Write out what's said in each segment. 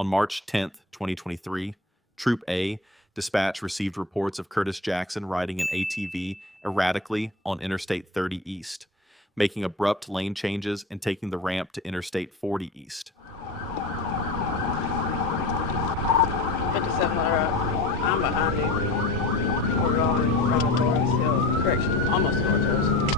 On March 10, 2023, Troop A dispatch received reports of Curtis Jackson riding an ATV erratically on Interstate 30 East, making abrupt lane changes and taking the ramp to Interstate 40 East. 57 right. I'm behind you. We're going in front of Forest Hill. Correction, almost north of us.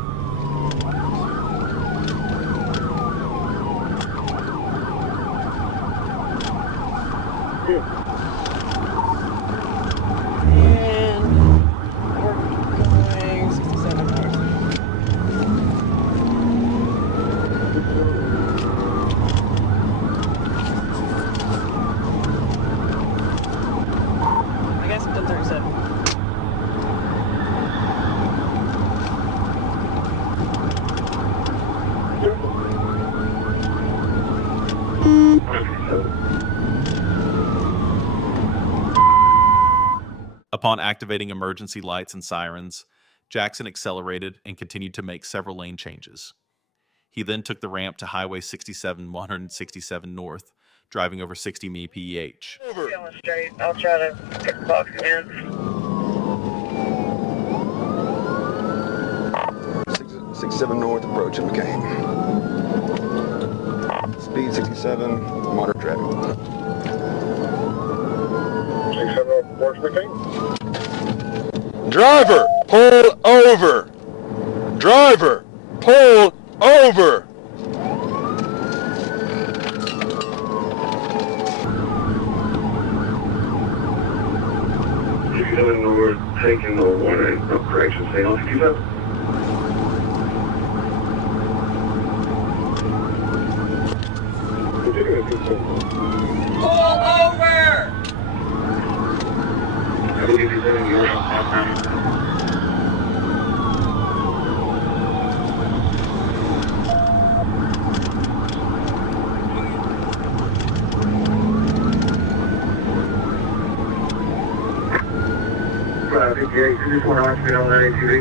And we're going 67 north. I guess I'm 1037. Upon activating emergency lights and sirens, Jackson accelerated and continued to make several lane changes. He then took the ramp to Highway 67 167 North, driving over 60 mph. Going straight. I'll try to get the box in. 67 North approaching McCain. Speed 67, moderate traffic. 67 North approach McCain. Driver, pull over! Driver, pull over! North, taking the warning of correction, stay on 67. Pull over! I believe he's in your house. Yeah, you just want to occupy on that ATV?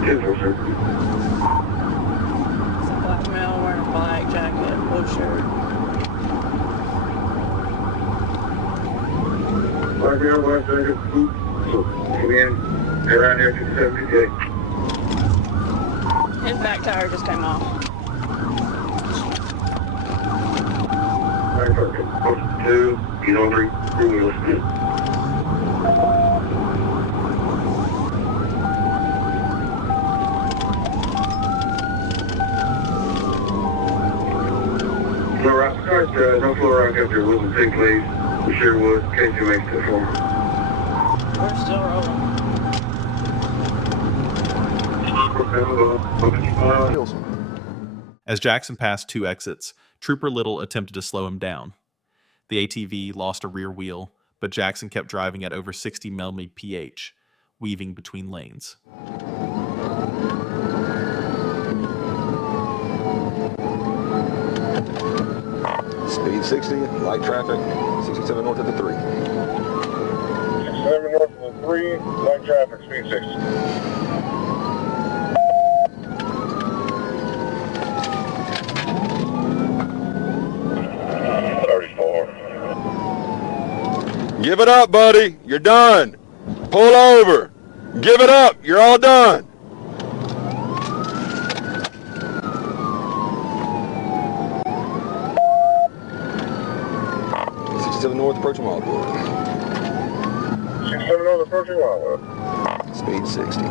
10-4, sir. It's a black male wearing a black jacket, blue shirt. Black male, black jacket, blue. Come in, around there, 278. His back tire just came off. Alright, perfect. 2, get over, 3 wheels. No floor rock up there wasn't take place. We sure was. In case you make it for. We're still rolling. As Jackson passed two exits, Trooper Little attempted to slow him down. The ATV lost a rear wheel, but Jackson kept driving at over 60 mph, weaving between lanes. Speed 60, light traffic, 67 north of the 3. 67 north of the 3, light traffic, speed 60. 34. Give it up, buddy. You're done. Pull over. Give it up. You're all done. North approaching Wildwood. 67 north approaching Wildwood. Speed 60. Go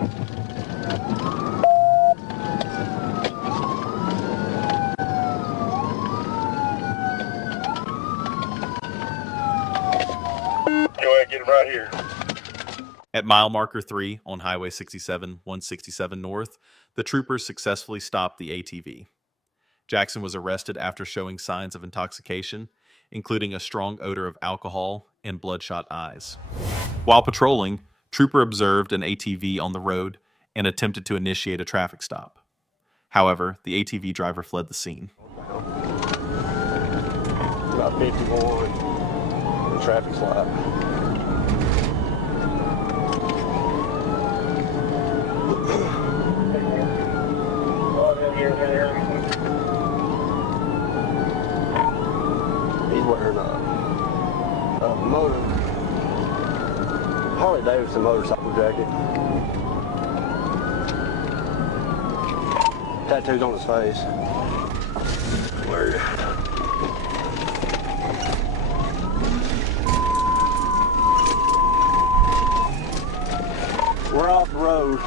ahead, get him right here. At mile marker 3 on Highway 67 167 North, the troopers successfully stopped the ATV. Jackson was arrested after showing signs of intoxication, including a strong odor of alcohol and bloodshot eyes. While patrolling, Trooper observed an ATV on the road and attempted to initiate a traffic stop. However, the ATV driver fled the scene. About 51, the traffic light. Motor. Harley Davidson motorcycle jacket. Tattoos on his face. Word. We're off the road.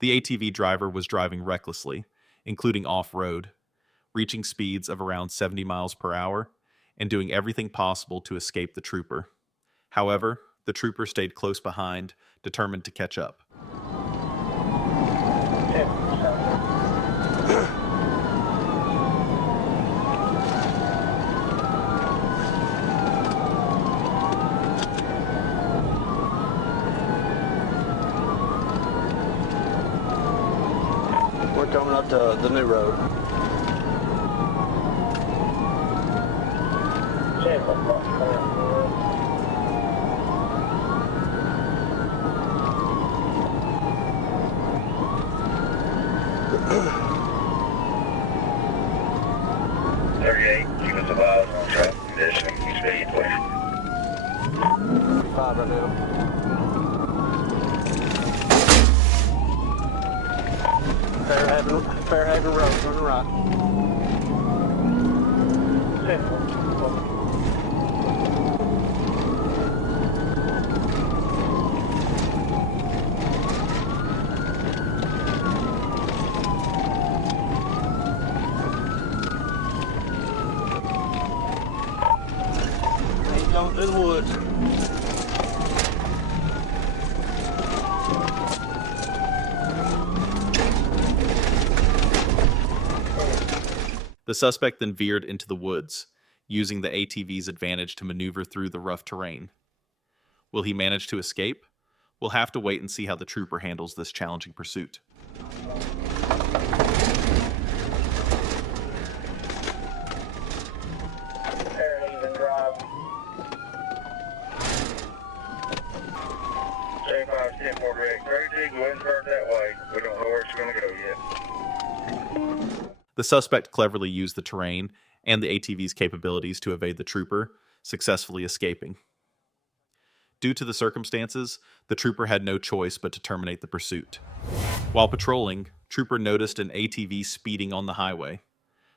The ATV driver was driving recklessly, including off-road, reaching speeds of around 70 miles per hour, and doing everything possible to escape the trooper. However, the trooper stayed close behind, determined to catch up. We're coming up to the new road. Keep us advised on traffic conditions and speed, please. 5 right now. Fairhaven Road, turn right. He's going through the woods. The suspect then veered into the woods, using the ATV's advantage to maneuver through the rough terrain. Will he manage to escape? We'll have to wait and see how the trooper handles this challenging pursuit. Fairhaven Drive. J510 Rick. 32, go ahead and start that way. We don't know where it's going to go yet. The suspect cleverly used the terrain and the ATV's capabilities to evade the trooper, successfully escaping. Due to the circumstances, the trooper had no choice but to terminate the pursuit. While patrolling, trooper noticed an ATV speeding on the highway.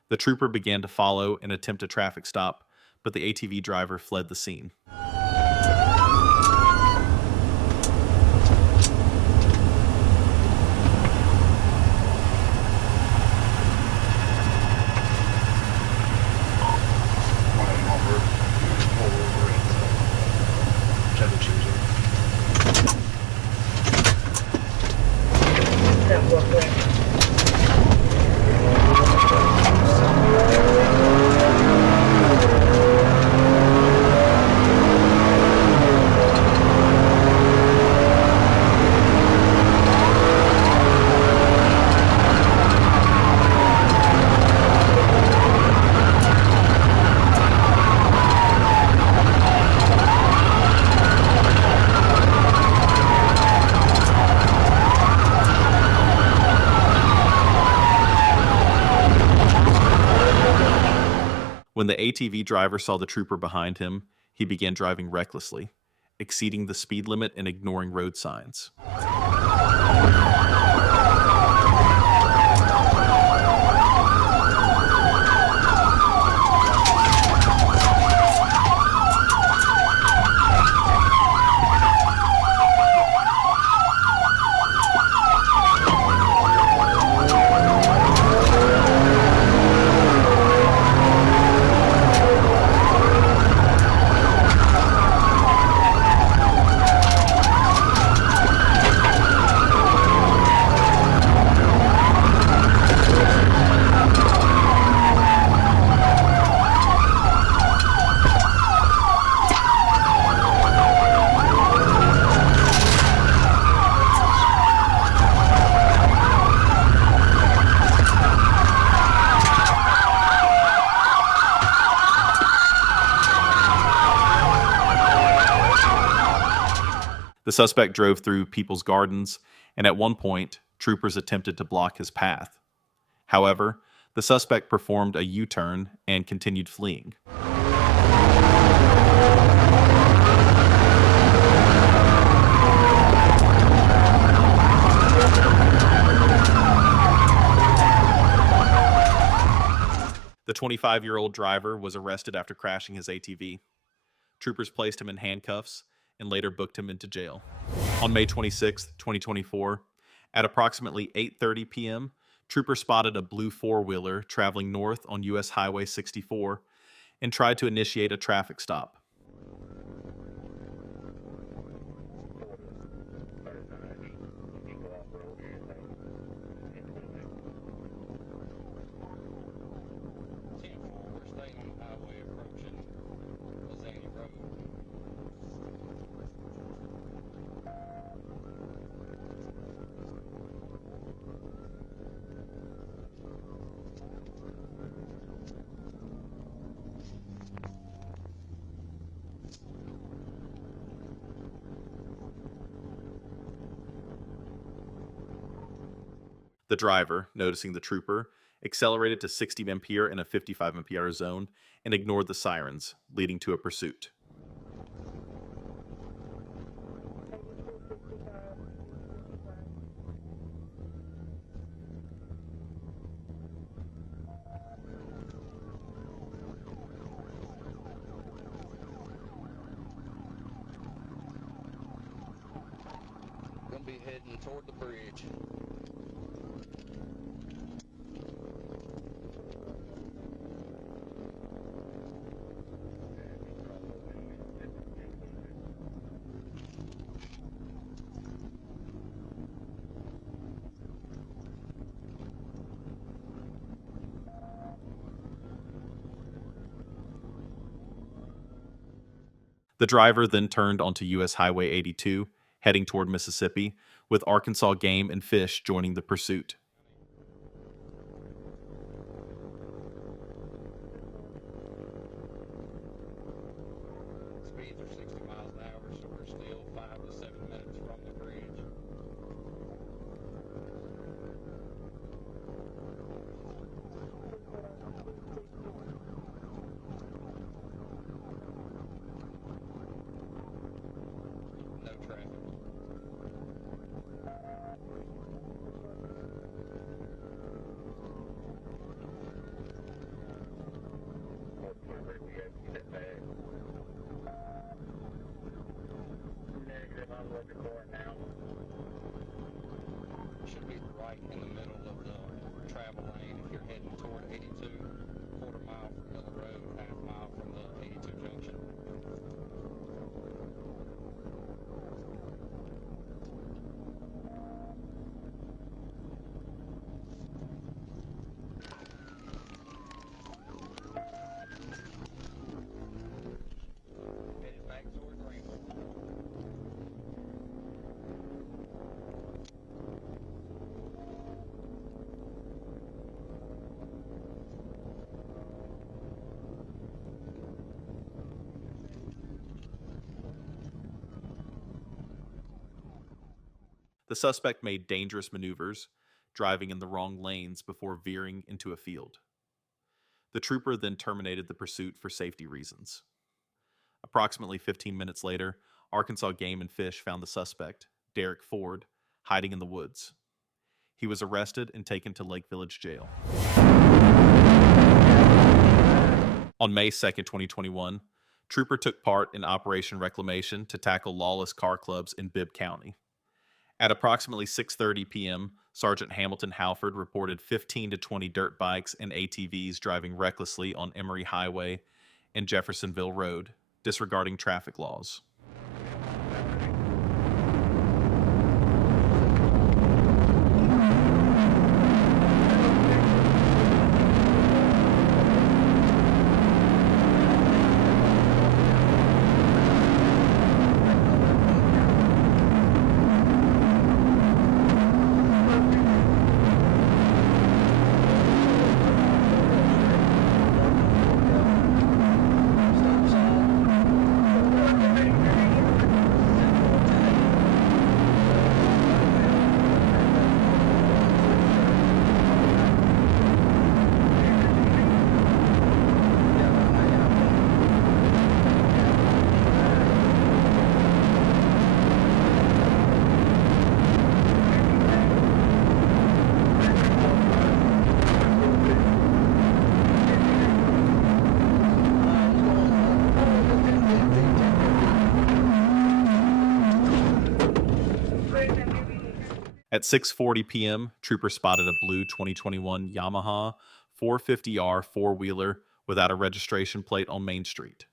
The trooper began to follow and attempt a traffic stop, but the ATV driver fled the scene. When the ATV driver saw the trooper behind him, he began driving recklessly, exceeding the speed limit and ignoring road signs. suspect drove through people's gardens, and at one point, troopers attempted to block his path. However, the suspect performed a U-turn and continued fleeing. The 25-year-old driver was arrested after crashing his ATV. Troopers placed him in handcuffs and later booked him into jail. On May 26, 2024, at approximately 8:30 p.m., troopers spotted a blue four-wheeler traveling north on U.S. Highway 64 and tried to initiate a traffic stop. The driver, noticing the trooper, accelerated to 60 mph in a 55 mph zone and ignored the sirens, leading to a pursuit. Gonna be heading toward the bridge. The driver then turned onto U.S. Highway 82, heading toward Mississippi, with Arkansas Game and Fish joining the pursuit. Speeds are 60 miles an hour, so we're still 5 to 7 minutes from the bridge. No traffic. Should be right in the middle of the travel lane if you're heading toward 82, quarter mile from Miller Road, half mile from the 82 junction. Headed back toward Greenville. The suspect made dangerous maneuvers, driving in the wrong lanes before veering into a field. The trooper then terminated the pursuit for safety reasons. Approximately 15 minutes later, Arkansas Game and Fish found the suspect, Derek Ford, hiding in the woods. He was arrested and taken to Lake Village Jail. On May 2, 2021, Trooper took part in Operation Reclamation to tackle lawless car clubs in Bibb County. At approximately 6:30 p.m., Sergeant Hamilton Halford reported 15 to 20 dirt bikes and ATVs driving recklessly on Emory Highway and Jeffersonville Road, disregarding traffic laws. Stop sign. At 6:40 p.m., troopers spotted a blue 2021 Yamaha 450R four-wheeler without a registration plate on Main Street.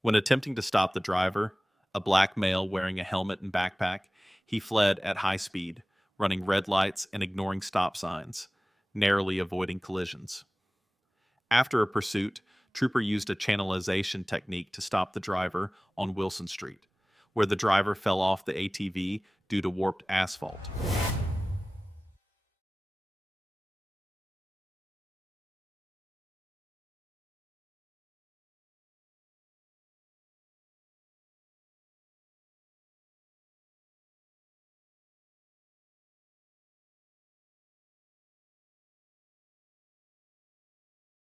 When attempting to stop the driver, a black male wearing a helmet and backpack, he fled at high speed, running red lights and ignoring stop signs, narrowly avoiding collisions. After a pursuit, Trooper used a channelization technique to stop the driver on Wilson Street, where the driver fell off the ATV due to warped asphalt.